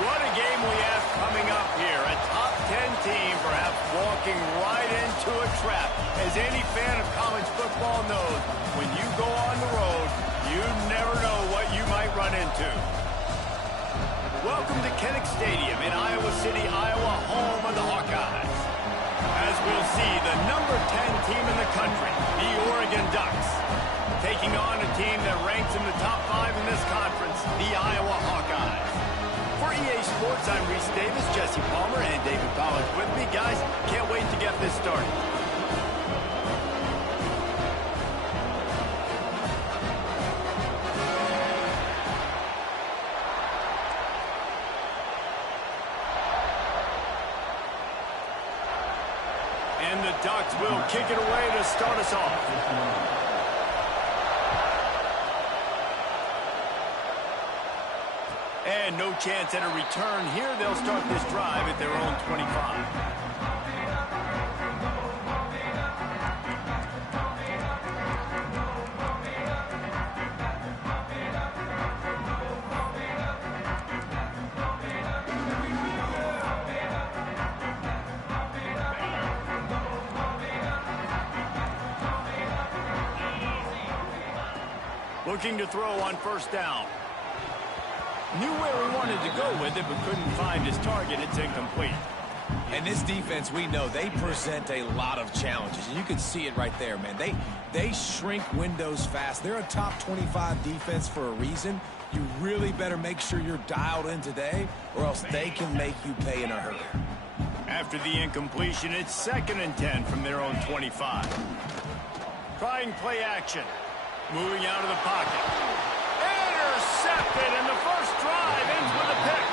What a game we have coming up here. A top 10 team perhaps walking right into a trap. As any fan of college football knows, when you go on the road, you never know what you might run into. Welcome to Kinnick Stadium in Iowa City, Iowa, home of the Hawkeyes. As we'll see, the number 10 team in the country, the Oregon Ducks, taking on a team that ranks in the top 5 in this conference, the Iowa Hawkeyes. For EA Sports, I'm Reese Davis, Jesse Palmer, and David Pollack with me. Guys, can't wait to get this started. And the Ducks will kick it away to start us off. And no chance at a return here. They'll start this drive at their own 25. Looking to throw on first down. Knew where he wanted to go with it, but couldn't find his target. It's incomplete. And this defense, we know, they present a lot of challenges. And you can see it right there, man. They shrink windows fast. They're a top 25 defense for a reason. You really better make sure you're dialed in today, or else they can make you pay in a hurry. After the incompletion, it's 2nd and 10 from their own 25. Trying play action. Moving out of the pocket. Intercepted, and the first drive ends with a pick.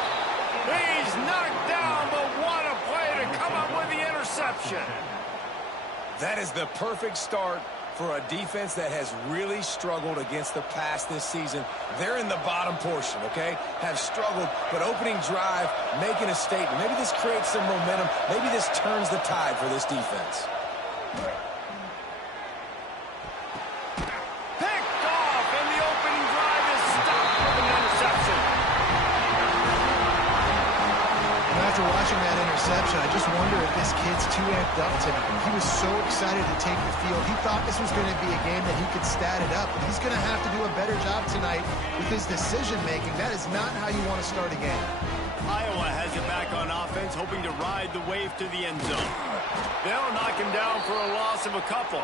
He's knocked down, but what a play to come up with the interception. That is the perfect start for a defense that has really struggled against the pass this season. They're in the bottom portion, okay? Have struggled, but opening drive, making a statement. Maybe this creates some momentum. Maybe this turns the tide for this defense. After watching that interception, I just wonder if this kid's too amped up tonight. He was so excited to take the field. He thought this was going to be a game that he could stat it up, but he's going to have to do a better job tonight with his decision-making. That is not how you want to start a game. Iowa has it back on offense, hoping to ride the wave to the end zone. They'll knock him down for a loss of a couple.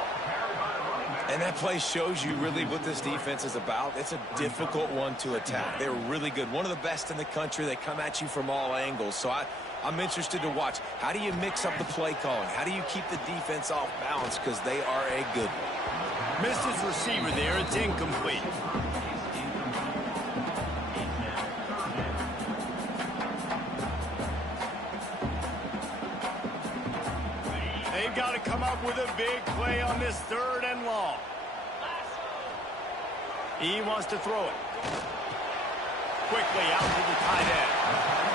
And that play shows you really what this defense is about. It's a difficult one to attack. They're really good. One of the best in the country. They come at you from all angles. So I'm interested to watch. How do you mix up the play calling? How do you keep the defense off balance? Because they are a good one. Missed his receiver there. It's incomplete. They've got to come up with a big play on this 3rd and long. He wants to throw it. Quickly out to the tight end.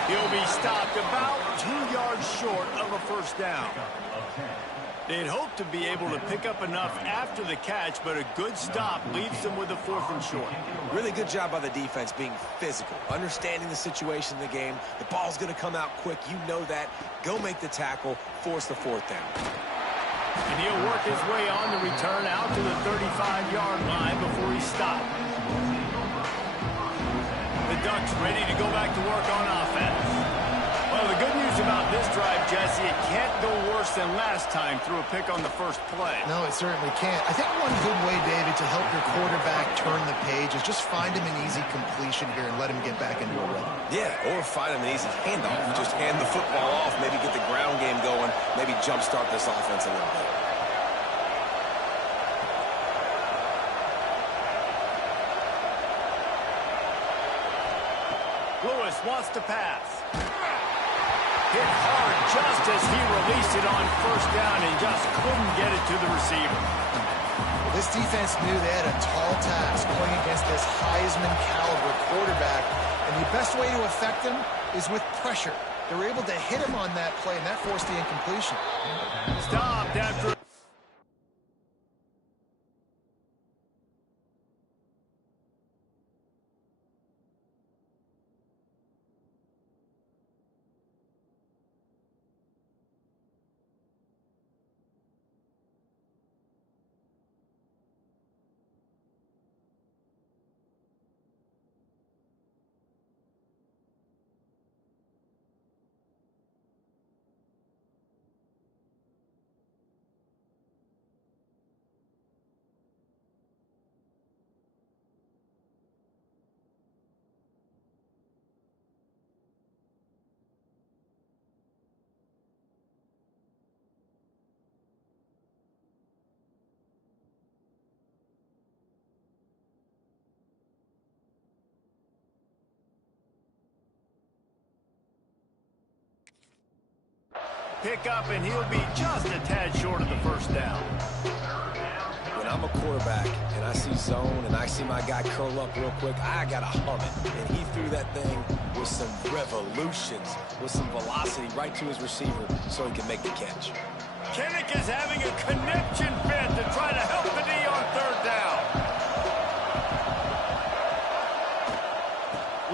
He'll be stopped about 2 yards short of a first down. They'd hope to be able to pick up enough after the catch, but a good stop leaves them with a 4th and short. Really good job by the defense being physical, understanding the situation in the game. The ball's going to come out quick. You know that. Go make the tackle, force the 4th down. And he'll work his way on the return out to the 35-yard line before he's stopped. The Ducks ready to go back to work on offense. Well, the good news about this drive, Jesse, it can't go worse than last time through a pick on the first play. No, it certainly can't. I think one good way, David, to help your quarterback turn the page is just find him an easy completion here and let him get back into a rhythm. Yeah, or find him an easy handoff. Just hand the football off, maybe get the ground game going, maybe jumpstart this offense a little bit. Lewis wants to pass. Hit hard just as he released it on first down and just couldn't get it to the receiver. Well, this defense knew they had a tall task playing against this Heisman-caliber quarterback, and the best way to affect him is with pressure. They were able to hit him on that play, and that forced the incompletion. Stopped after... pickup, and he'll be just a tad short of the first down. When I'm a quarterback and I see zone and I see my guy curl up real quick, I got to hum it. And he threw that thing with some revolutions, with some velocity right to his receiver so he can make the catch. Kinnick is having a conniption fit to try to help the D on third down.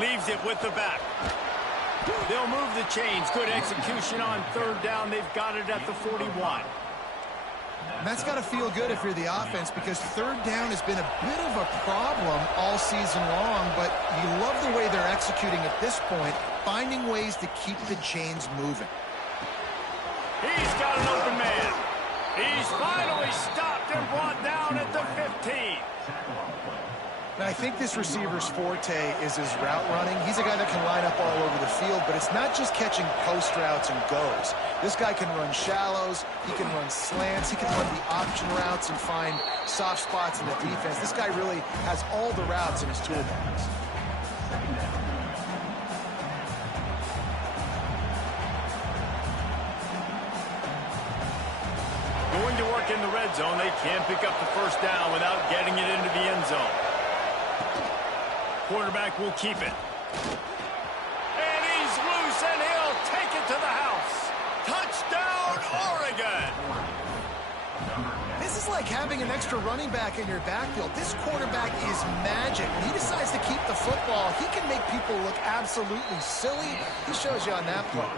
Leaves it with the back. They'll move the chains. Good execution on third down. They've got it at the 41. And that's got to feel good if you're the offense, because third down has been a bit of a problem all season long, but you love the way they're executing at this point, finding ways to keep the chains moving. He's got an open man. He's finally stopped and brought down at the 15. Now, I think this receiver's forte is his route running. He's a guy that can line up all over the field, but it's not just catching post routes and goes. This guy can run shallows, he can run slants, he can run the option routes and find soft spots in the defense. This guy really has all the routes in his toolbox. Going to work in the red zone. They can't pick up the first down without getting it into the end zone. Quarterback will keep it. And he's loose, and he'll take it to the house. Touchdown, Oregon! This is like having an extra running back in your backfield. This quarterback is magic. When he decides to keep the football, he can make people look absolutely silly. He shows you on that play.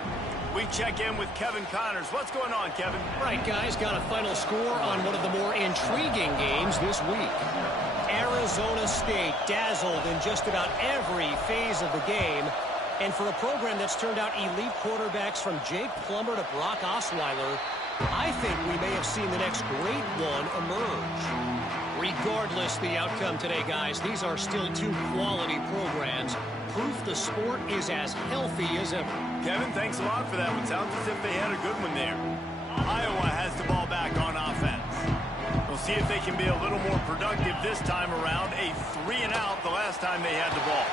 We check in with Kevin Connors. What's going on, Kevin? Right, guys, got a final score on one of the more intriguing games this week. Arizona State dazzled in just about every phase of the game. And for a program that's turned out elite quarterbacks from Jake Plummer to Brock Osweiler, I think we may have seen the next great one emerge. Regardless the outcome today, guys, these are still two quality programs. Proof the sport is as healthy as ever. Kevin, thanks a lot for that one. Sounds as if they had a good one there. Iowa has the ball back on offense. We'll see if they can be a little more productive this time around. A 3-and-out the last time they had the ball.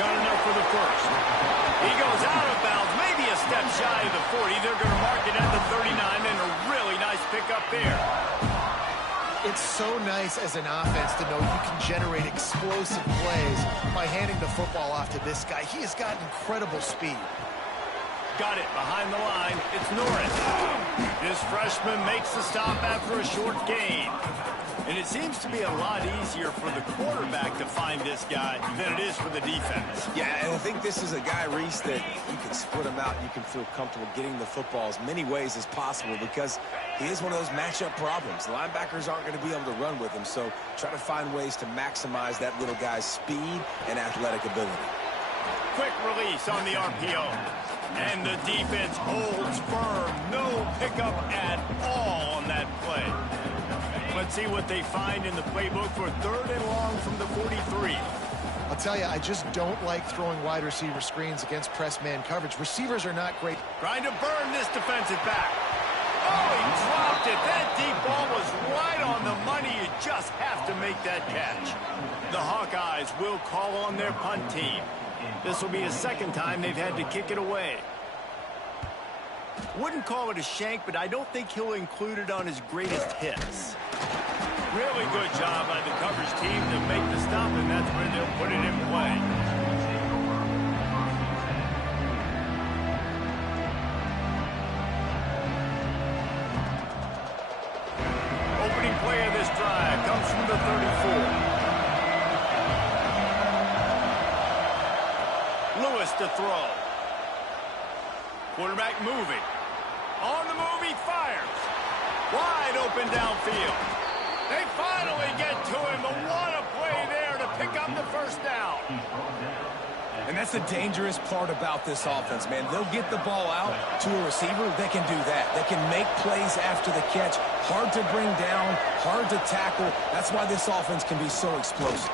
Got enough for the first. He goes out of bounds, maybe a step shy of the 40. They're going to mark it at the 39, and a really nice pickup there. It's so nice as an offense to know you can generate explosive plays by handing the football off to this guy. He has got incredible speed. Got it behind the line. It's Norris. This freshman makes the stop after a short gain. And it seems to be a lot easier for the quarterback to find this guy than it is for the defense. Yeah, and I think this is a guy, Reese, that you can split him out. You can feel comfortable getting the football as many ways as possible because he is one of those matchup problems. The linebackers aren't going to be able to run with him, so try to find ways to maximize that little guy's speed and athletic ability. Quick release on the RPO. And the defense holds firm. No pickup at all on that play. Let's see what they find in the playbook for 3rd and long from the 43. I'll tell you, I just don't like throwing wide receiver screens against press man coverage. Receivers are not great. Trying to burn this defensive back. Oh, he dropped it. That deep ball was right on the money. You just have to make that catch. The Hawkeyes will call on their punt team. This will be the second time they've had to kick it away. Wouldn't call it a shank, but I don't think he'll include it on his greatest hits. Really good job by the coverage team to make the stop, and that's where they'll put it in play. Opening play of this drive comes from the 34. Lewis to throw. Quarterback moving. On the move, he fires. Wide open downfield. They finally get to him, but what a play there to pick up the first down. And that's the dangerous part about this offense, man. They'll get the ball out to a receiver. They can do that. They can make plays after the catch. Hard to bring down, hard to tackle. That's why this offense can be so explosive.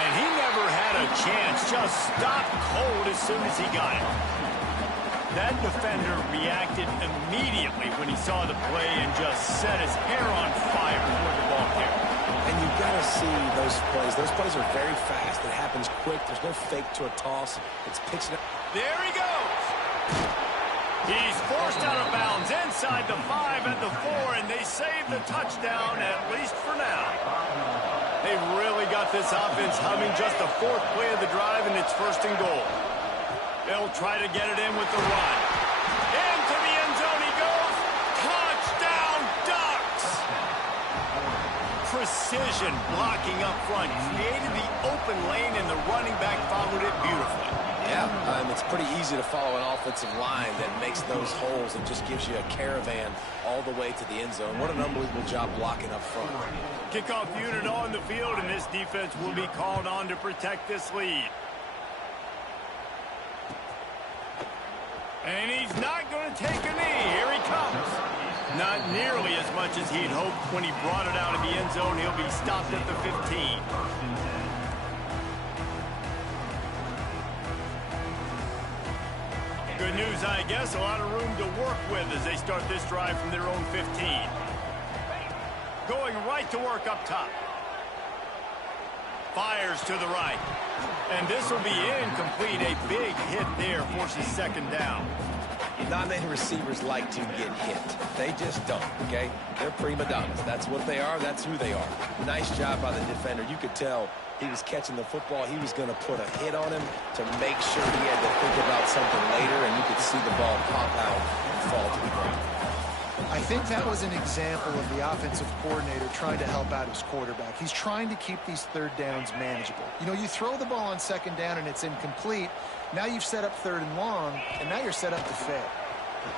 And he never had a chance. Just stopped cold as soon as he got it. That defender reacted immediately when he saw the play and just set his hair on fire before the ball carrier. And you've got to see those plays. Those plays are very fast. It happens quick. There's no fake to a toss. It's pitching it. There he goes. He's forced out of bounds inside the 5 and the 4, and they save the touchdown, at least for now. They've really got this offense humming. Just the 4th play of the drive, and it's 1st and goal. They'll try to get it in with the run. Into the end zone he goes. Touchdown, Ducks! Precision blocking up front. Created the open lane, and the running back followed it beautifully. Yeah, it's pretty easy to follow an offensive line that makes those holes and just gives you a caravan all the way to the end zone. What an unbelievable job blocking up front. Kickoff unit on the field, and this defense will be called on to protect this lead. And he's not going to take a knee. Here he comes. Not nearly as much as he'd hoped when he brought it out of the end zone. He'll be stopped at the 15. Good news, I guess. A lot of room to work with as they start this drive from their own 15. Going right to work up top. Fires to the right. And this will be incomplete. A big hit there forces 2nd down. Not many receivers like to get hit. They just don't, okay? They're prima donnas. That's what they are. That's who they are. Nice job by the defender. You could tell he was catching the football. He was going to put a hit on him to make sure he had to think about something later, and you could see the ball pop out and fall to the ground. I think that was an example of the offensive coordinator trying to help out his quarterback. He's trying to keep these 3rd downs manageable. You know, you throw the ball on 2nd down and it's incomplete. Now you've set up 3rd and long, and now you're set up to fail.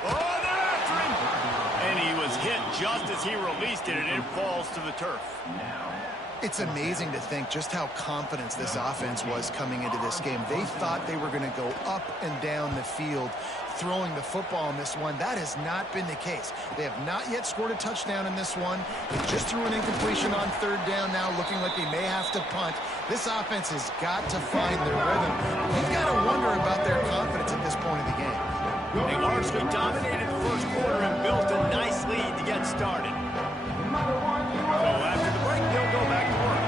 Oh, they're after him! And he was hit just as he released it, and it falls to the turf. It's amazing to think just how confident this offense was coming into this game. They thought they were going to go up and down the field throwing the football in this one. That has not been the case. They have not yet scored a touchdown in this one. They just threw an incompletion on 3rd down now, looking like they may have to punt. This offense has got to find their rhythm. You've got to wonder about their confidence at this point in the game. They largely dominated the 1st quarter and built a nice lead to get started. So after the break, they'll go back to work.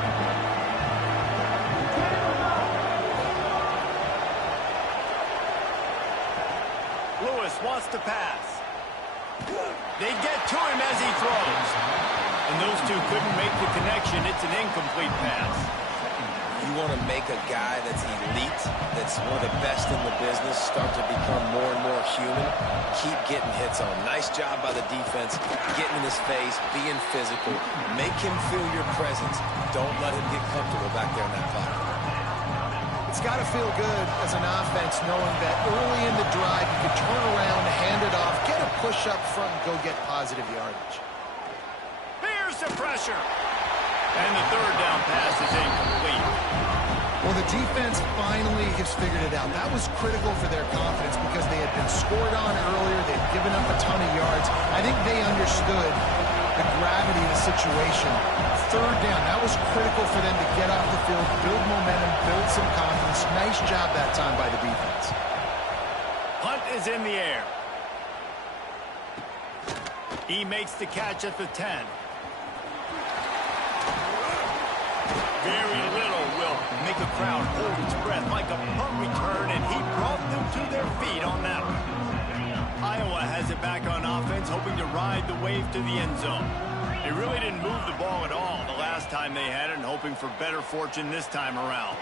Lewis wants to pass. They get to him as he throws. And those two couldn't make the connection. It's an incomplete pass. You want to make a guy that's elite, that's one of the best in the business, start to become more and more human, keep getting hits on him. Nice job by the defense, getting in his face, being physical. Make him feel your presence. Don't let him get comfortable back there in that pocket. It's got to feel good as an offense knowing that early in the drive you can turn around, hand it off, get a push up front, and go get positive yardage. Here's the pressure. And the 3rd down pass is incomplete. Well, the defense finally has figured it out. That was critical for their confidence because they had been scored on earlier. They'd given up a ton of yards. I think they understood the gravity of the situation. 3rd down, that was critical for them to get off the field, build momentum, build some confidence. Nice job that time by the defense. Hunt is in the air. He makes the catch at the 10. Very little will make a crowd hold its breath like a punt return, and he brought them to their feet on that one. Iowa has it back on offense, hoping to ride the wave to the end zone. They really didn't move the ball at all the last time they had it, and hoping for better fortune this time around.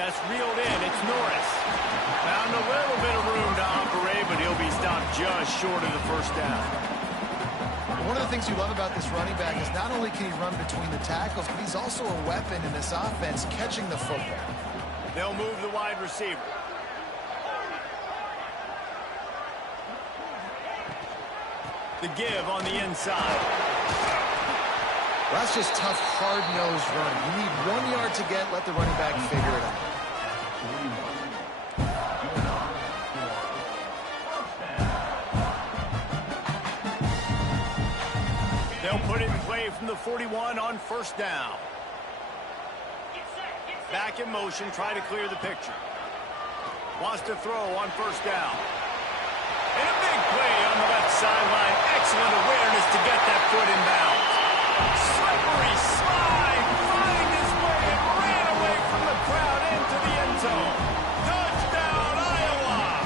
That's reeled in. It's Norris. Found a little bit of room to operate, but he'll be stopped just short of the 1st down. One of the things you love about this running back is not only can he run between the tackles, but he's also a weapon in this offense catching the football. They'll move the wide receiver. The give on the inside. Well, that's just tough, hard-nosed running. You need 1 yard to get, let the running back figure it out. They'll put it in play from the 41 on 1st down. Back in motion, try to clear the picture. Wants to throw on 1st down. And a big play on the left sideline. Excellent awareness to get that foot in bounds. Slippery slide, find his way and ran away from the crowd into the end zone. Touchdown, Iowa!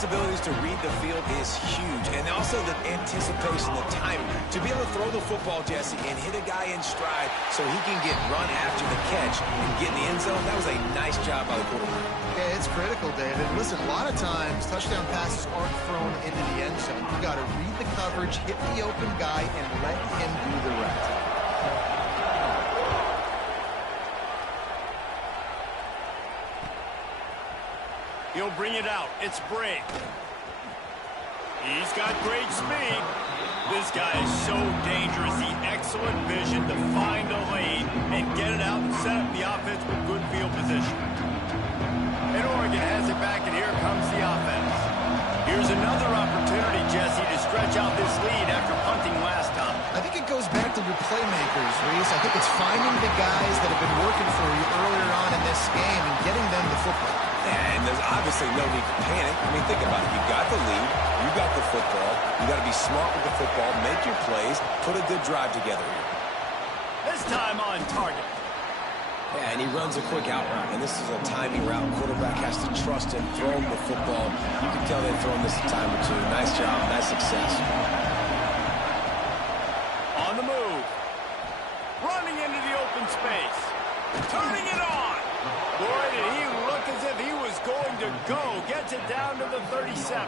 flexibility to read the field is huge. And also the anticipation, the timing. To be able to throw the football, Jesse, and hit a guy in stride so he can get run after the catch and get in the end zone, that was a nice job by the quarterback. Yeah, it's critical, David. Listen, a lot of times touchdown passes aren't thrown into the end zone. You got to read the coverage, hit the open guy, and let him do the rest. He'll bring it out. It's Bray. He's got great speed. This guy is so dangerous. The excellent vision to find a lane and get it out and set up the offense with good field position. And Oregon has it back, and here comes the offense. Here's another opportunity, Jesse, to stretch out this lead after punting last time. I think it goes back to your playmakers, Reese. I think it's finding the guys that have been working for you earlier on in this game and getting them the football. And there's obviously no need to panic. I mean, think about it. You got the lead. You got the football. You got to be smart with the football, make your plays, put a good drive together here. This time on target. Yeah, and he runs a quick out route, and this is a timing route. Quarterback has to trust him, throw him the football. You can tell they've thrown this a time or two. Nice job, nice success. On the move. Running into the open space. Turning it on. Boy, did he look as if he was going to go. Gets it down to the 37.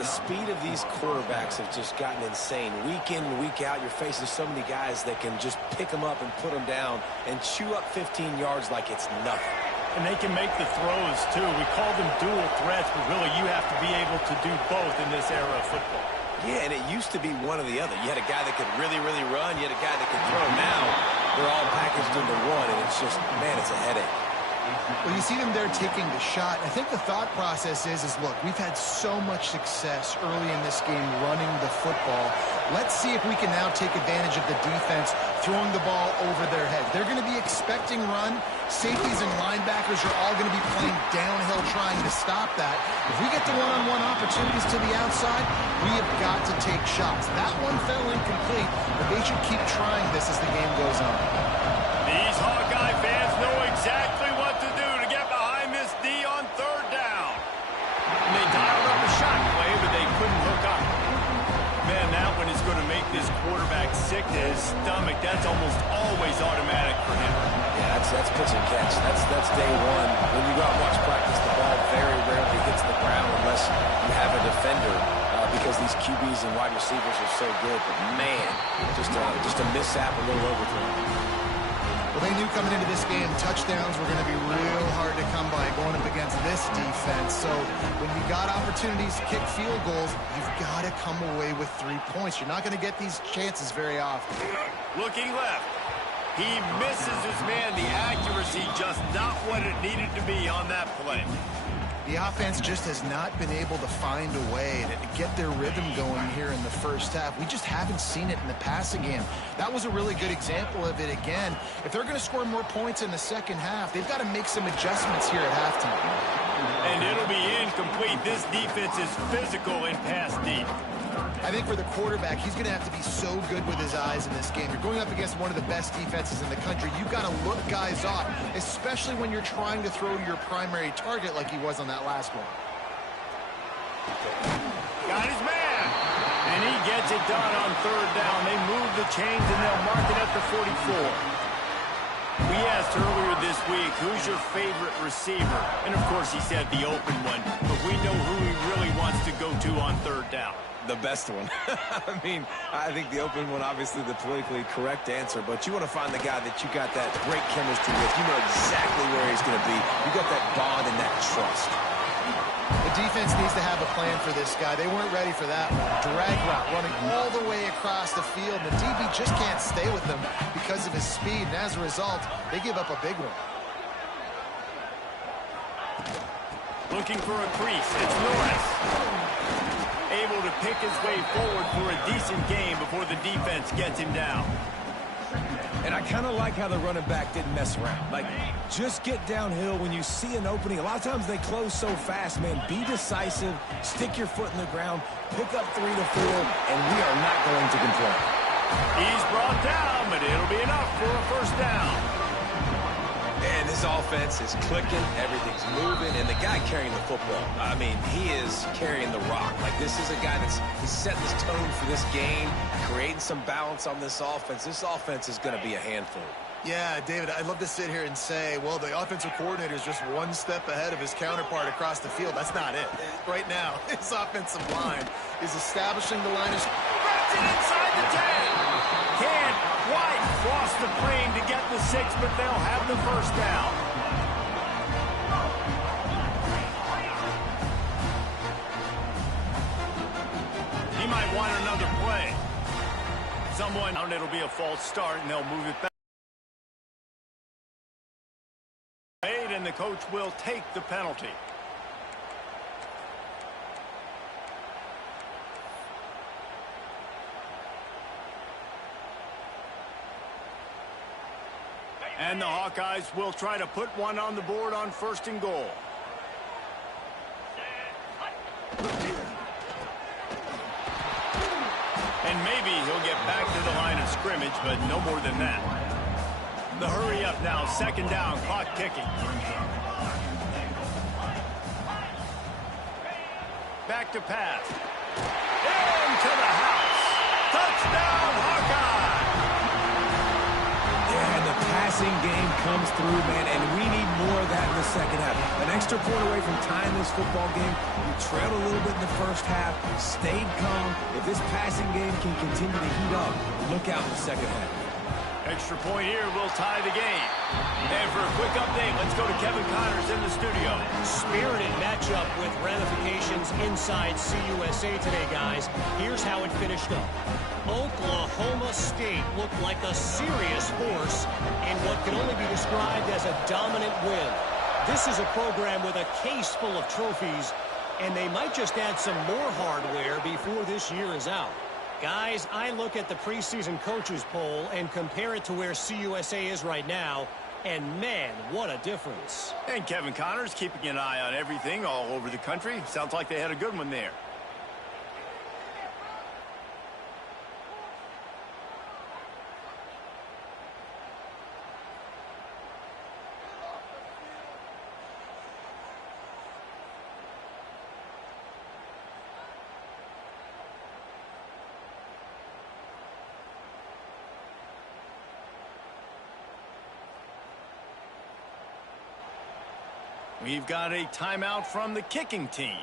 The speed of these quarterbacks have just gotten insane. Week in and week out, you're facing so many guys that can just pick them up and put them down and chew up 15 yards like it's nothing. And they can make the throws, too. We call them dual threats, but really you have to be able to do both in this era of football. Yeah, and it used to be one or the other. You had a guy that could really, really run. You had a guy that could throw. Now they're all packaged into one, and it's just, man, it's a headache. Well, you see them there taking the shot. I think the thought process is look, we've had so much success early in this game running the football. Let's see if we can now take advantage of the defense throwing the ball over their head. They're going to be expecting run. Safeties and linebackers are all going to be playing downhill trying to stop that. If we get the one-on-one opportunities to the outside, we have got to take shots. That one fell incomplete, but they should keep trying this as the game goes on. These Hawkeye fans know exactly what to do to get behind this D on third down. And they dialed up a shot play, but they couldn't hook up. Man, that one is going to make this quarterback sick to his stomach. That's almost always automatic for him. Yeah, that's pitch and catch. That's day one. When you go out and watch practice, the ball very rarely hits the ground unless you have a defender because these QBs and wide receivers are so good. But, man, just a mishap, a little overthrow. Well, they knew coming into this game touchdowns were going to be real hard to come by going up against this defense. So when you got opportunities to kick field goals, you've got to come away with 3 points. You're not going to get these chances very often. Looking left. He misses his man. The accuracy just not what it needed to be on that play. The offense just has not been able to find a way to get their rhythm going here in the first half. We just haven't seen it in the passing game. That was a really good example of it again. If they're going to score more points in the second half, they've got to make some adjustments here at halftime. And it'll be incomplete. This defense is physical and pass deep. I think for the quarterback, he's going to have to be so good with his eyes in this game. You're going up against one of the best defenses in the country. You've got to look guys off, especially when you're trying to throw to your primary target like he was on that last one. Got his man. And he gets it done on third down. They move the chains, and they'll mark it at the 44. We asked earlier this week, who's your favorite receiver? And, of course, he said the open one. But we know who he really wants to go to on third down. The best one. I mean, I think the open one, obviously the politically correct answer, but you want to find the guy that you got that great chemistry with. You know exactly where he's going to be. You got that bond and that trust. The defense needs to have a plan for this guy. They weren't ready for that one. Drag route running all the way across the field. The DB just can't stay with them because of his speed, and as a result, they give up a big one. Looking for a crease. It's Norris. Able to pick his way forward for a decent game before the defense gets him down. And I kind of like how the running back didn't mess around. Like, just get downhill when you see an opening. A lot of times they close so fast, man. Be decisive, stick your foot in the ground, pick up 3 to 4, and we are not going to complain. He's brought down, but it'll be enough for a first down. And This offense is clicking, everything's moving, and the guy carrying the football, I mean, he is carrying the rock. Like, this is a guy he's setting this tone for this game, creating some balance on this offense. This offense is going to be a handful. Yeah, David, I'd love to sit here and say, well, the offensive coordinator is just one step ahead of his counterpart across the field. That's not it. Right now, his offensive line is establishing the line. Grabs it inside the 10. Can't quite cross the plane to get the 6, but they'll have the first down. He might want another play. It'll be a false start, and they'll move it back. And the coach will take the penalty. And the Hawkeyes will try to put one on the board on 1st and goal. And maybe he'll get back to the line of scrimmage, but no more than that. The hurry up now, 2nd down, clock ticking. Back to pass. Into the house. Touchdown, Hawkeye! Yeah, and the passing game comes through, man, and we need more of that in the second half. An extra point away from tying this football game. We trailed a little bit in the first half, stayed calm. If this passing game can continue to heat up, look out in the second half. Extra point here will tie the game. And for a quick update, let's go to Kevin Connors in the studio. Spirited matchup with ramifications inside CUSA today, guys. Here's how it finished up. Oklahoma State looked like a serious force in what can only be described as a dominant win. This is a program with a case full of trophies, and they might just add some more hardware before this year is out. Guys, I look at the preseason coaches poll and compare it to where CUSA is right now, and man, what a difference. And Kevin Connors keeping an eye on everything all over the country. Sounds like they had a good one there. We've got a timeout from the kicking team.